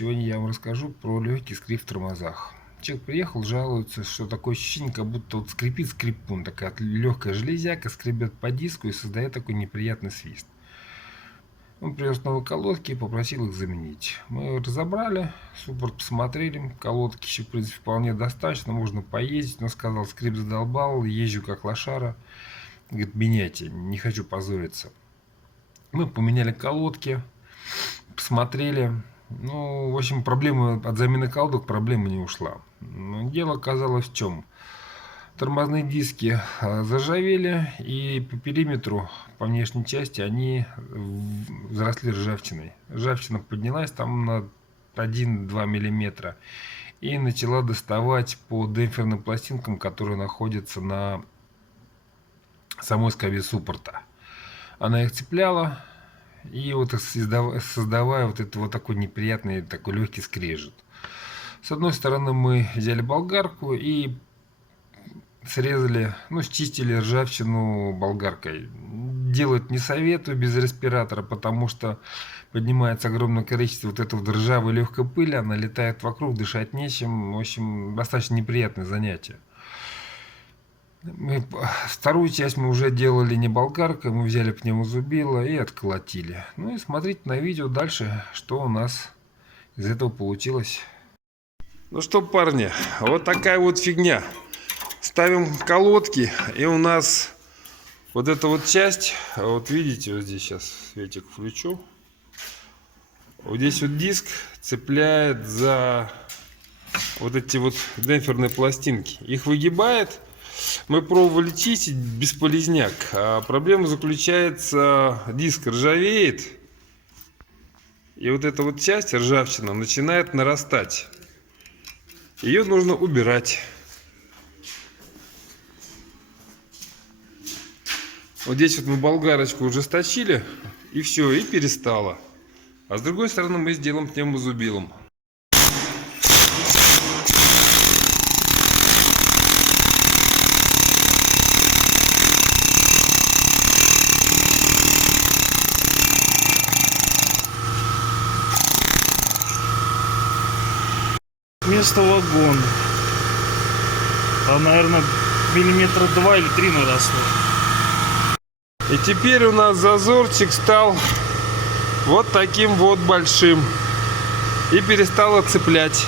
Сегодня я вам расскажу про легкий скрип в тормозах. Человек приехал, жалуется, что такое ощущение, как будто вот скрипит скрипун, такая легкая железяка скребет по диску и создает такой неприятный свист. Он привез новые колодки и попросил их заменить. Мы разобрали, суппорт посмотрели, колодки еще в принципе вполне достаточно, можно поездить, но сказал, скрип задолбал, езжу как лошара. Говорит, меняйте, не хочу позориться. Мы поменяли колодки, посмотрели. Ну, в общем, проблема от замены колодок проблема не ушла. Но дело оказалось в чем? Тормозные диски заржавели, и по периметру, по внешней части, они взросли ржавчиной. Ржавчина поднялась там на 1-2 миллиметра и начала доставать по демпферным пластинкам, которые находятся на самой скобе суппорта. Она их цепляла, и вот создавая вот это вот такой неприятный, такой легкий скрежет. С одной стороны мы взяли болгарку и срезали, ну, счистили ржавчину болгаркой. Делать не советую без респиратора, потому что поднимается огромное количество вот этого ржавой легкой пыли, она летает вокруг, дышать нечем. В общем, достаточно неприятное занятие. Вторую часть мы уже делали не болгаркой, мы взяли пневмозубило и отколотили. Ну и смотрите на видео дальше, что у нас из этого получилось. Ну что, парни, вот такая вот фигня. Ставим колодки, и у нас вот эта вот часть, вот видите, вот здесь сейчас светик включу. Вот здесь вот диск цепляет за вот эти вот демпферные пластинки. Их выгибает. Мы пробовали чистить, бесполезняк. А проблема заключается, диск ржавеет, и вот эта вот часть, ржавчина, начинает нарастать. Ее нужно убирать. Вот здесь вот мы болгарочку ужесточили, и все, и перестало. А с другой стороны мы сделаем пневмозубилом. Место вагон. Там, наверное, миллиметра 2 или 3 наросло. И теперь у нас зазорчик стал вот таким вот большим. И перестало цеплять.